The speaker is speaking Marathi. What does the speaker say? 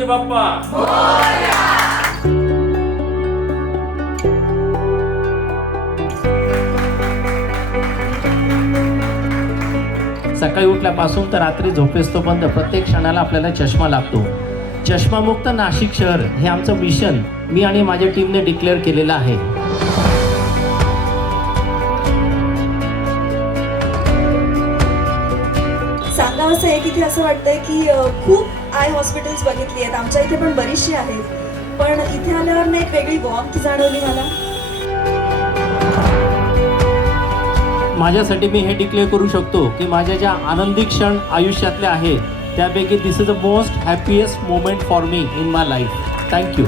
गणपती बाप्पा सकाळी उठल्यापासून तर रात्री झोपेस्तोपर्यंत प्रत्येक क्षणाला आपल्याला चष्मा लागतो. चष्मामुक्त नाशिक शहर हे आमचं मिशन मी आणि माझ्या टीमने डिक्लेअर केलेलं आहे. सांगावंसं आहे की इथे असं वाटतंय की खूप आय हॉस्पिटल्स बघितली आहेत, आमच्या इथे पण बरीचशी आहेत, पण इथे आल्यावर ना एक वेगळी वॉर्मथ जाणवली मला. माझ्यासाठी मी हे डिक्लेअर करू शकतो की माझ्या ज्या आनंदी क्षण आयुष्यातले आहेत त्यापैकी this is the most happiest moment for me in my life. Thank you.